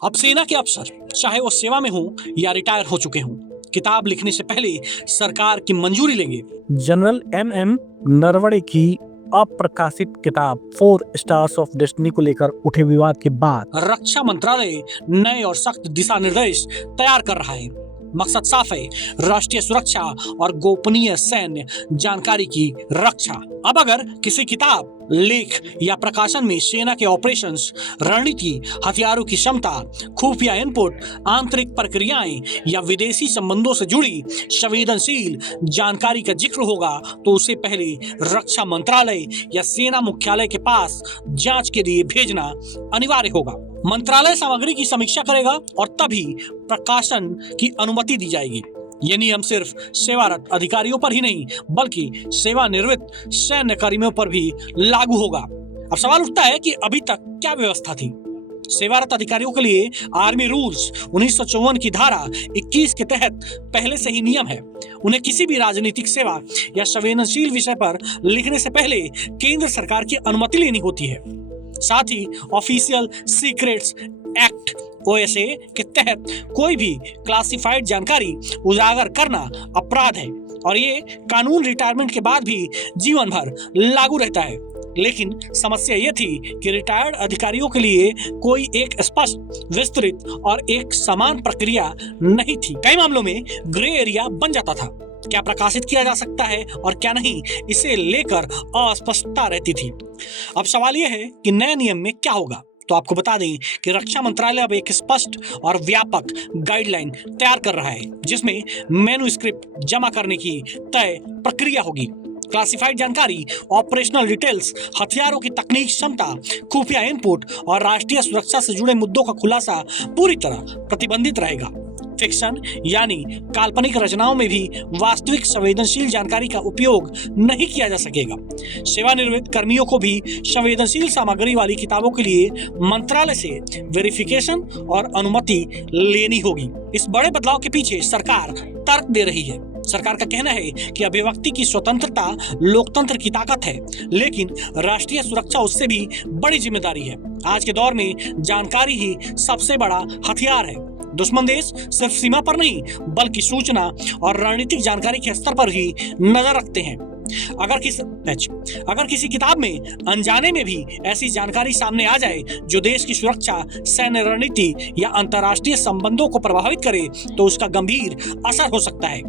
अब सेना के अफसर, चाहे वो सेवा में हों या रिटायर हो चुके हों, किताब लिखने से पहले सरकार की मंजूरी लेंगे। जनरल एम नरवणे की अप्रकाशित किताब 4 स्टार्स ऑफ डेस्टिनी को लेकर उठे विवाद के बाद रक्षा मंत्रालय नए और सख्त दिशा निर्देश तैयार कर रहा है। मकसद साफ है, राष्ट्रीय सुरक्षा और गोपनीय सैन्य जानकारी की रक्षा। अब अगर किसी किताब, लेख या प्रकाशन में सेना के ऑपरेशंस, रणनीति, हथियारों की क्षमता, खुफिया इनपुट, आंतरिक प्रक्रियाएं या विदेशी संबंधों से जुड़ी संवेदनशील जानकारी का जिक्र होगा तो उसे पहले रक्षा मंत्रालय या सेना मुख्यालय के पास जांच के लिए भेजना अनिवार्य होगा। मंत्रालय सामग्री की समीक्षा करेगा और तभी प्रकाशन की अनुमति दी जाएगी। ये नियम सिर्फ सेवारत अधिकारियों पर ही नहीं बल्कि सेवानिवृत्त सैन्य कर्मियों पर भी लागू होगा। अब सवाल उठता है कि अभी तक क्या व्यवस्था थी। सेवारत अधिकारियों के लिए आर्मी रूल्स 1954 की धारा 21 के तहत पहले से ही नियम है। उन्हें किसी भी राजनीतिक सेवा या संवेदनशील विषय पर लिखने से पहले केंद्र सरकार की अनुमति लेनी होती है। साथ ही ऑफिशियल सीक्रेट्स एक्ट OSA के तहत कोई भी क्लासिफाइड जानकारी उजागर करना अपराध है और ये कानून रिटायरमेंट के बाद भी जीवन भर लागू रहता है। लेकिन समस्या ये थी कि रिटायर्ड अधिकारियों के लिए कोई एक स्पष्ट, विस्तृत और एक समान प्रक्रिया नहीं थी। कई मामलों में ग्रे एरिया बन जाता था। क्या प्रकाशित किया जा सकता है और क्या नहीं, इसे लेकर अस्पष्टता रहती थी। अब सवाल यह है कि नए नियम में क्या होगा। तो आपको बता दें कि रक्षा मंत्रालय अब एक स्पष्ट और व्यापक गाइडलाइन तैयार कर रहा है जिसमें मैन्युस्क्रिप्ट जमा करने की तय प्रक्रिया होगी। क्लासिफाइड जानकारी, ऑपरेशनल डिटेल्स, हथियारों की तकनीक क्षमता, खुफिया इनपुट और राष्ट्रीय सुरक्षा से जुड़े मुद्दों का खुलासा पूरी तरह प्रतिबंधित रहेगा। फिक्शन यानी काल्पनिक रचनाओं में भी वास्तविक संवेदनशील जानकारी का उपयोग नहीं किया जा सकेगा। सेवानिवृत्त कर्मियों को भी संवेदनशील सामग्री वाली किताबों के लिए मंत्रालय से वेरिफिकेशन और अनुमति लेनी होगी। इस बड़े बदलाव के पीछे सरकार तर्क दे रही है। सरकार का कहना है कि अभिव्यक्ति की स्वतंत्रता लोकतंत्र की ताकत है, लेकिन राष्ट्रीय सुरक्षा उससे भी बड़ी जिम्मेदारी है। आज के दौर में जानकारी ही सबसे बड़ा हथियार है। दुश्मन देश सिर्फ सीमा पर नहीं बल्कि सूचना और रणनीतिक जानकारी के स्तर पर भी नजर रखते हैं। अगर किसी किताब में अनजाने में भी ऐसी जानकारी सामने आ जाए जो देश की सुरक्षा, सैन्य रणनीति या अंतर्राष्ट्रीय संबंधों को प्रभावित करे तो उसका गंभीर असर हो सकता है।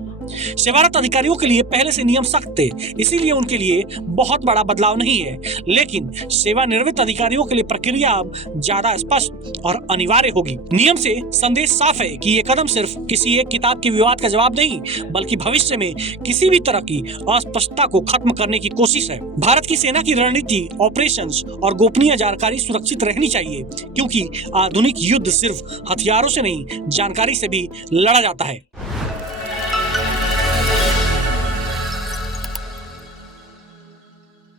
सेवारत अधिकारियों के लिए पहले से नियम सख्त थे, इसीलिए उनके लिए बहुत बड़ा बदलाव नहीं है। लेकिन सेवानिवृत्त अधिकारियों के लिए प्रक्रिया अब ज्यादा स्पष्ट और अनिवार्य होगी। नियम से संदेश साफ है कि ये कदम सिर्फ किसी एक किताब के विवाद का जवाब नहीं बल्कि भविष्य में किसी भी तरह की अस्पष्टता को खत्म करने की कोशिश है। भारत की सेना की रणनीति, ऑपरेशंस और गोपनीय जानकारी सुरक्षित रहनी चाहिए क्योंकि आधुनिक युद्ध सिर्फ हथियारों से नहीं जानकारी से भी लड़ा जाता है।